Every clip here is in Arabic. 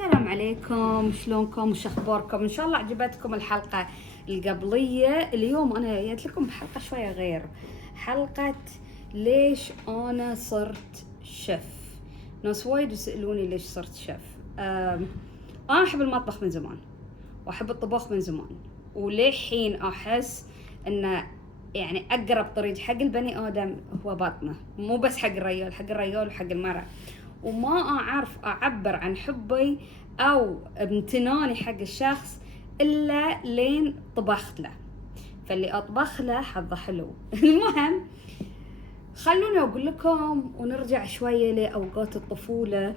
السلام عليكم، شلونكم وش اخباركم؟ ان شاء الله عجبتكم الحلقه القبليه. اليوم انا جيت لكم بحلقه شويه غير، حلقه ليش انا صرت شيف. ناس وايد يسالوني ليش صرت شيف. انا احب المطبخ من زمان واحب الطبخ من زمان، وللحين احس انه يعني اقرب طريق حق البني ادم هو بطنه، مو بس حق الرجال، حق الرجال وحق المرأة. وما اعرف اعبر عن حبي او امتناني حق الشخص الا لين طبخت له، فاللي اطبخ له حظه حلو. المهم خلوني اقول لكم ونرجع شويه لاوقات الطفوله.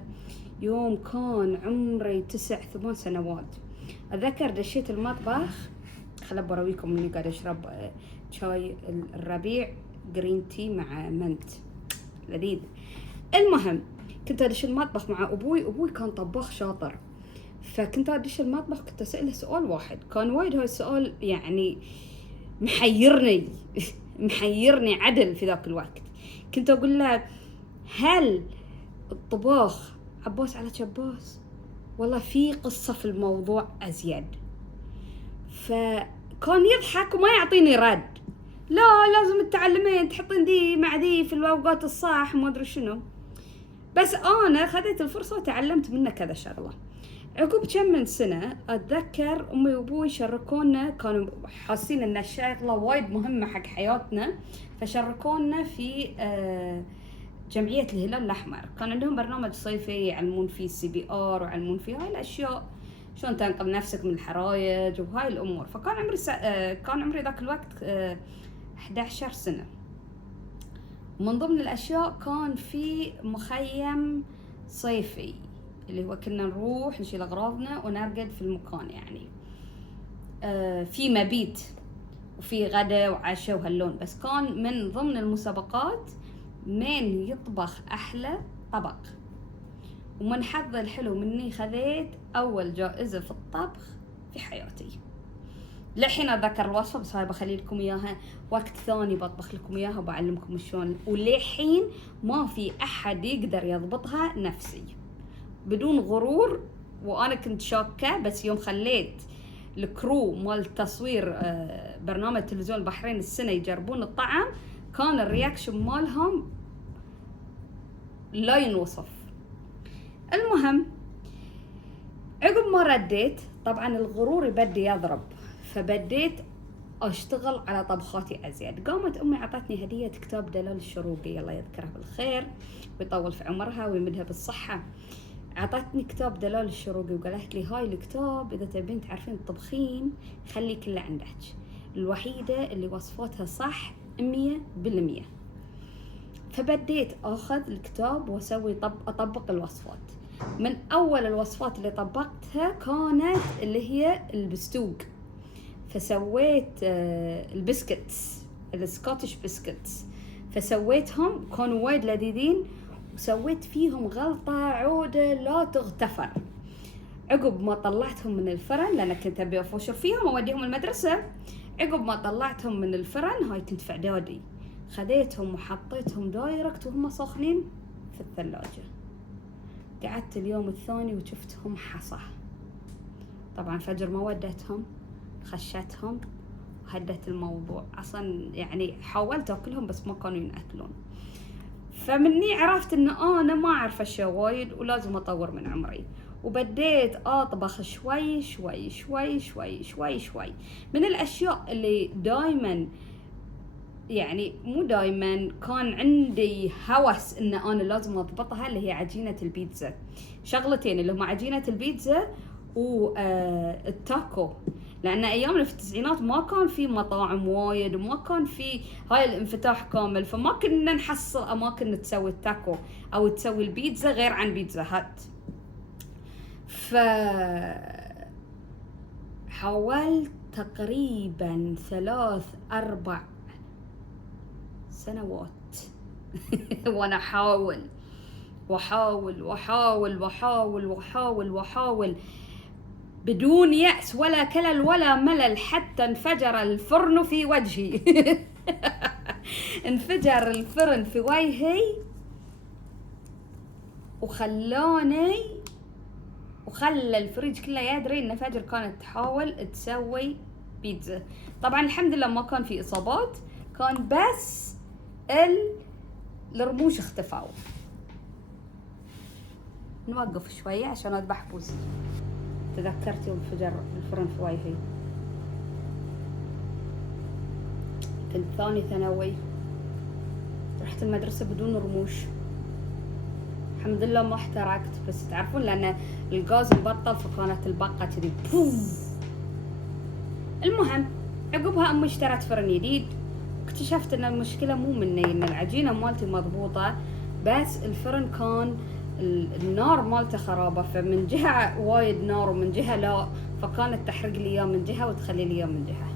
يوم كان عمري 9-8 سنوات اتذكر دشيت المطبخ. خل برويكم مني قاعد اشرب شاي الربيع جرين تي مع منت لذيذ. المهم كنت ادش المطبخ مع ابوي كان طباخ شاطر، فكنت ادش المطبخ كنت اساله سؤال واحد، كان وايد هاي السؤال يعني محيرني محيرني عدل في ذاك الوقت. كنت اقول له هل الطباخ عباس على شباس والله في قصة في الموضوع ازيد؟ فكان يضحك وما يعطيني رد، لا لازم تتعلمين تحطين دي مع دي في الاوقات الصح ما ادري شنو. بس انا خذيت الفرصه وتعلمت منه كذا شغله. عقب كم من سنه اتذكر امي وابوي شاركونا، كانوا حاسين ان الشغله وايد مهمه حق حياتنا، فشاركونا في جمعيه الهلال الاحمر. كان عندهم برنامج صيفي يعلمون فيه CPR ويعلمون فيه هاي الاشياء، شلون تنقذ نفسك من الحرايق وهاي الامور. فكان عمري كان عمري ذاك الوقت 11 سنه. ومن ضمن الاشياء كان في مخيم صيفي اللي هو كنا نروح نشيل اغراضنا ونرقد في المكان، يعني في مبيت وفي غدا وعشاء وهاللون. بس كان من ضمن المسابقات من يطبخ احلى طبق، ومن حظي الحلو مني خذيت اول جائزة في الطبخ في حياتي. لحين اتذكر الوصفه، بس هاي بخلي لكم اياها وقت ثاني، بطبخ لكم اياها وبعلمكم شلون. ولحين ما في احد يقدر يضبطها نفسي بدون غرور. وانا كنت شاكه، بس يوم خليت الكرو مال تصوير برنامج تلفزيون البحرين السنه يجربون الطعم، كان الرياكشن مالهم لا ينوصف. المهم عقب ما رديت طبعا الغرور بدي يضرب، فبديت اشتغل على طبخاتي ازيد. قامت امي عطتني هديه كتاب دلال الشروقي الله يذكرها بالخير ويطول في عمرها ويمدها بالصحه. عطتني كتاب دلال الشروقي وقالت لي هاي الكتاب اذا تبين تعرفين الطبخين خلي كله عندك، الوحيده اللي وصفاتها صح 100%. فبديت اخذ الكتاب واسوي اطبق الوصفات. من اول الوصفات اللي طبقتها كانت اللي هي البستوق، فسويت البسكتس السكوتش بسكتس، فسويتهم كانوا وايد لذيذين، وسويت فيهم غلطة عودة لا تغتفر. عقب ما طلعتهم من الفرن، لأن كنت أبي أفوشر فيهم وأوديهم المدرسة، عقب ما طلعتهم من الفرن، هاي كنت في إعدادي، خذيتهم وحطيتهم دايركت وهم سخنين في الثلاجة. قعدت اليوم الثاني وشفتهم حصى. طبعا فجر ما وديتهم، خشتهم وهدت الموضوع. اصلا يعني حاولت اكلهم بس ما كانوا ينأكلون. فمني عرفت ان انا ما اعرف اشياء وايد ولازم اطور من عمري، وبديت اطبخ شوي شوي شوي شوي شوي شوي. من الاشياء اللي دايما يعني مو دايما كان عندي هوس ان انا لازم اضبطها اللي هي عجينة البيتزا. شغلتين اللي هما عجينة البيتزا والتاكو، لان ايامنا في التسعينات ما كان في مطاعم وايد وما كان في هاي الانفتاح كامل، فما كنا نحصل اماكن تسوي التاكو او تسوي البيتزا غير عن بيتزا هات. حاولت تقريبا 3-4 سنوات وانا احاول واحاول واحاول واحاول واحاول واحاول بدون يأس ولا كلل ولا ملل، حتى انفجر الفرن في وجهي انفجر الفرن في وجهي وخلاني وخلى الفريج كله يدري ان فجر كانت تحاول تسوي بيتزا. طبعا الحمد لله ما كان في اصابات، كان بس الرموش اختفوا. نوقف شوية عشان اذبح بوزي. تذكرت يوم فجر الفرن فوايهي، كنت ثاني ثانوي، رحت المدرسة بدون رموش، الحمد لله ما احترقت، بس تعرفون لان الغاز مبطل فكانت البقة كذي بوف. المهم عقبها امي اشترت فرن جديد، اكتشفت ان المشكلة مو مني، ان العجينة مالتي مضبوطة بس الفرن كان النار مالته خرابة، فمن جهة وايد نار ومن جهة لا، فكانت تحرق لي اياه من جهة وتخلي لي اياه من جهة.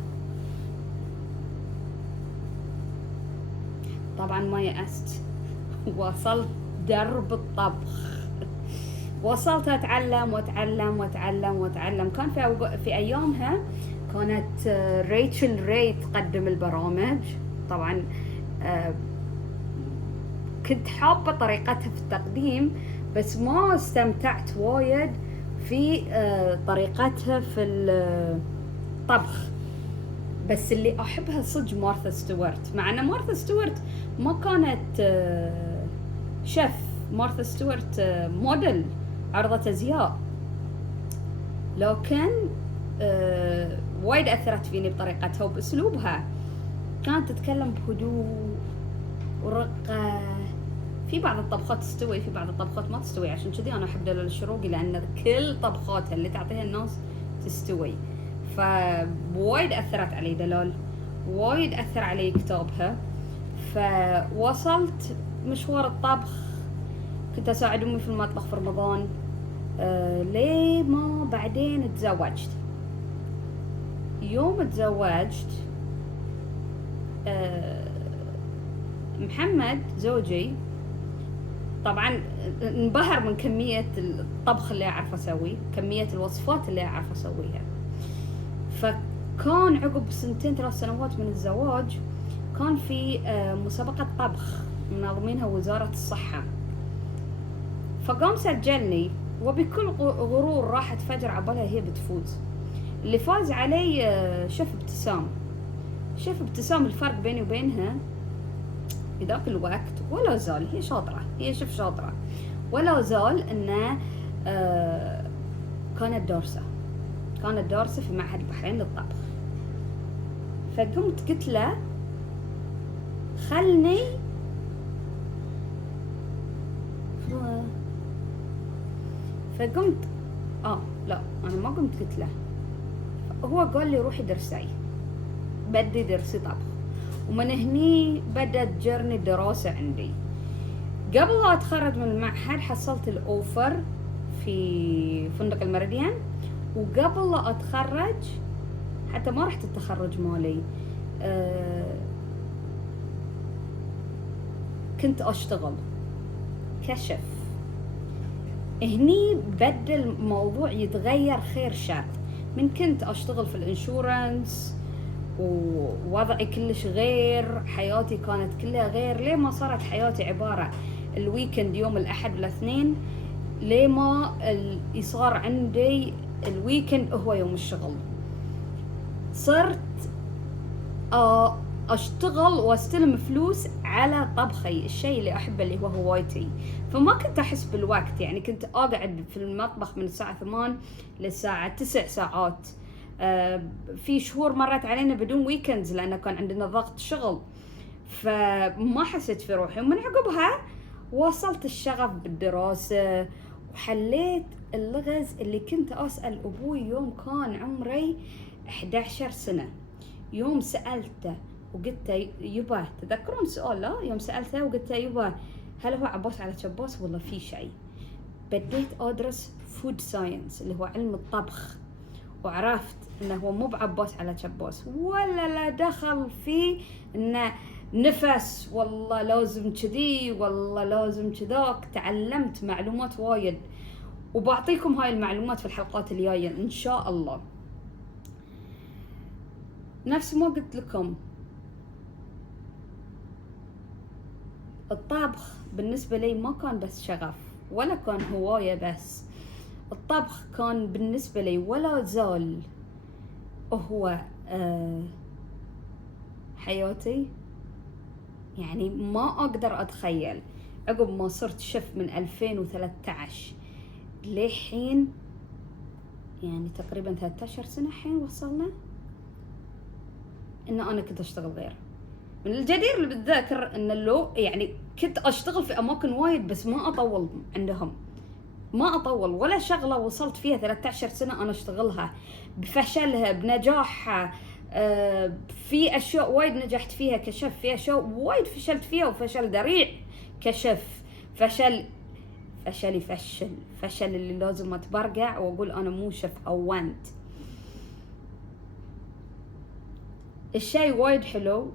طبعا ما يأست، وصلت درب الطبخ، وصلت اتعلم واتعلم واتعلم واتعلم. كان في ايامها كانت ريتشل ري تقدم البرامج، طبعا كنت حابة طريقتها في التقديم بس ما استمتعت وايد في طريقتها في الطبخ. بس اللي احبها صدق مارثا ستوارت، مع ان مارثا ستوارت ما كانت شيف، مارثا ستوارت موديل عرضة ازياء، لكن وايد اثرت فيني بطريقتها وباسلوبها. كانت تتكلم بهدوء ورقة. في بعض الطبخات تستوي، في بعض الطبخات ما تستوي، عشان كذي انا احب دلال الشروقي، لان كل طبخاتها اللي تعطيها الناس تستوي. فوايد اثرت علي دلال، وايد اثر علي كتابها. فوصلت مشوار الطبخ، كنت اساعد امي في المطبخ في رمضان ليه ما بعدين تزوجت. يوم تزوجت محمد زوجي طبعا انبهر من كمية الطبخ اللي اعرف اسويه، كمية الوصفات اللي اعرف اسويها. فكان عقب 2-3 سنوات من الزواج كان في مسابقة طبخ منظمينها وزارة الصحة، فقام سجلني وبكل غرور راحت فجر عبالها هي بتفوز. اللي فاز علي شيف ابتسام. شيف ابتسام الفرق بيني وبينها في ذاك الوقت ولا زال، هي شاطرة، هي شيف شاطرة، ولا زال انه كانت دارسة في معهد البحرين للطبخ. فقمت قلت له خلني فقمت لا انا ما قمت قلت له، هو قال لي روحي درسي، بدي درسي طبخ. ومن هني بدأت جرني الدراسة عندي. قبل لا اتخرج من المعهد حصلت الاوفر في فندق المريديان، وقبل لا اتخرج حتى ما رحت التخرج مالي كنت اشتغل كشف. هني بدأ الموضوع يتغير خير شر، من كنت اشتغل في الانشورنس ووضعي كلش غير، حياتي كانت كلها غير، ليه ما صارت حياتي عبارة الويكند يوم الأحد والاثنين، ليه ما صار عندي الويكند هو يوم الشغل. صرت أشتغل واستلم فلوس على طبخي، الشيء اللي أحبه اللي هو هوايتي. فما كنت أحس بالوقت، يعني كنت أقعد في المطبخ من الساعة 8 للساعة 9 ساعات. في شهور مرت علينا بدون ويكندز لأنه كان عندنا ضغط شغل، فما حسيت في روحي. ومن عقبها وصلت الشغف بالدراسة وحليت اللغز اللي كنت أسأل أبوي يوم كان عمري 11 سنة. يوم سألته وقلت يبا، تذكرون سؤال لا؟ يوم سألته وقلت يبا هل هو عباس على شباس ولا في شيء؟ بديت أدرس فود ساينس اللي هو علم الطبخ، وعرفت انه هو مو بعباس على شباس، ولا لا دخل فيه انه نفس والله لازم كذي والله لازم كذاك. تعلمت معلومات وايد وبعطيكم هاي المعلومات في الحلقات الجاية ان شاء الله. نفس ما قلت لكم الطبخ بالنسبة لي ما كان بس شغف ولا كان هواية بس، الطبخ كان بالنسبة لي ولا زال هو حياتي. يعني ما أقدر أتخيل عقب ما صرت شيف من 2013 لحين، يعني تقريبا 13 سنة حين وصلنا، إن أنا كنت أشتغل غير. من الجدير اللي بالذاكر إن لو يعني كنت أشتغل في أماكن وايد بس ما أطول عندهم، ما أطول ولا شغلة وصلت فيها 13 سنة أنا أشتغلها بفشلها بنجاحها. في أشياء وايد نجحت فيها كشف، في أشياء وايد فشلت فيها وفشل ذريع كشف. فشل اللي لازم أتبرقع وأقول أنا مو شف هونت. الشيء وايد حلو،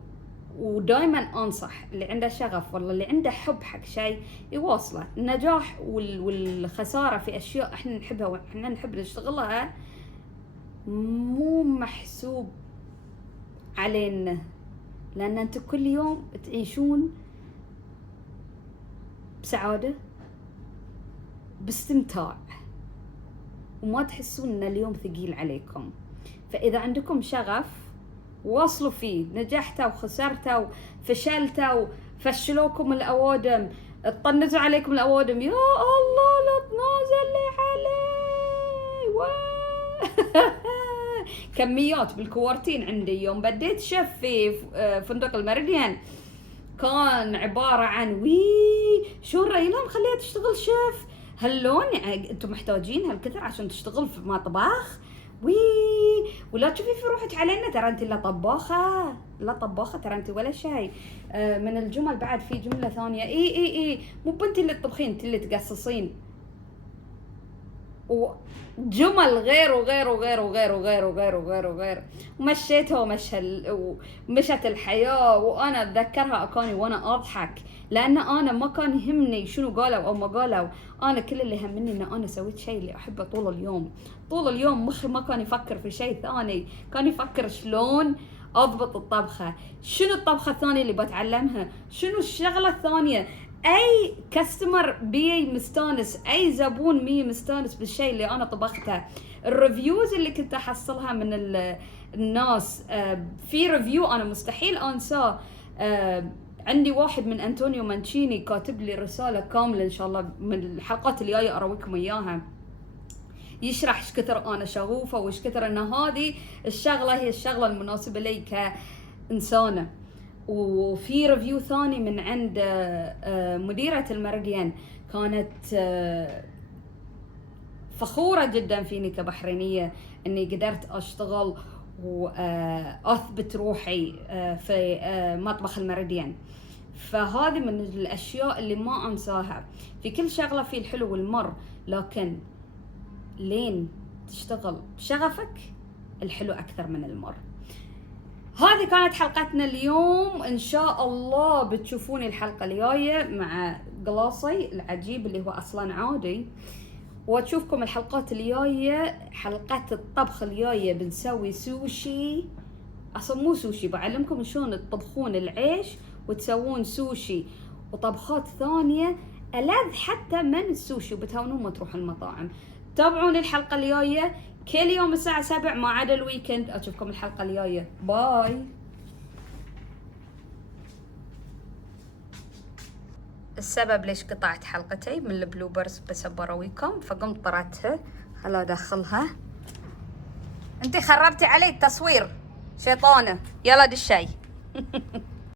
ودائما أنصح اللي عنده شغف والله اللي عنده حب حق شيء يواصله. النجاح والخسارة في أشياء إحنا نحبها وإحنا نحب نشتغلها مو محسوب علينا، لأن أنتوا كل يوم تعيشون بسعادة باستمتاع وما تحسون إن اليوم ثقيل عليكم. فإذا عندكم شغف واصلوا فيه، نجحتوا وخسرتوا وفشلتوا وفشلوكم الأوادم، تطنزوا عليكم الأوادم، يا الله لا تنازل لي علي كميات بالكوارتين عندي. يوم بديت شيف في فندق الميريديان كان عبارة عن شو ريلان خليها تشتغل شيف هاللون، يعني انتم محتاجين هالكثر عشان تشتغل في مطبخ ولا تشوفي في روحك علينا، ترى انت لا طباخة ترى انت ولا شيء. من الجمل بعد في جملة ثانية، اي مو بنتي اللي تطبخين، انت اللي تقصصين، وجمل غير وغير وغير وغير وغير وغير وغير وغير. ومشيتها ومشت الحياة وانا اتذكرها اكاني وانا اضحك، لان انا ما كان يهمني شنو قالوا او ما قالوا. انا كل اللي يهمني ان انا سويت شيء اللي احبه طول اليوم. مخي ما كان يفكر في شيء ثاني، كان يفكر شلون اضبط الطبخة، شنو الطبخة الثانية اللي بتعلمها، شنو الشغلة الثانية، اي كاستمر بي مستانس، اي زبون مي مستانس بالشيء اللي انا طبخته. الريفيوز اللي كنت احصلها من الناس، في ريفيو انا مستحيل انساه. عندي واحد من أنطونيو مانشيني كاتب لي رسالة كاملة، إن شاء الله من الحلقات الجاية أرويكم إياها، يشرح إيش كثر أنا شغوفة وإيش كثر أن هذه الشغلة هي الشغلة المناسبة لي كإنسانة. وفي ريفيو ثاني من عند مديرة الميريديان كانت فخورة جدا فيني كبحرينية أني قدرت أشتغل وأثبت روحي في مطبخ الميريديان. فهذه من الأشياء اللي ما أنساها. في كل شغلة في الحلو والمر، لكن لين تشتغل بشغفك الحلو أكثر من المر. هذه كانت حلقتنا اليوم، إن شاء الله بتشوفوني الحلقة الجاية مع قلاصي العجيب اللي هو أصلا عادي، وتشوفكم الحلقات الجاية. حلقات الطبخ الجاية بنسوي سوشي، أصلا مو سوشي، بعلمكم شلون تطبخون العيش وتسوون سوشي وطبخات ثانية ألذ حتى من السوشي، وبتهونون ما تروحون المطاعم. تابعون الحلقة الجاية كل يوم الساعة 7 ما عدا الويكند. أشوفكم الحلقة الجاية، باي. السبب ليش قطعت حلقتي من البلوبرز بس برويكم، فقمت طرتها. خلا ادخلها. انتي خربتي علي التصوير شيطانة، يلا دشي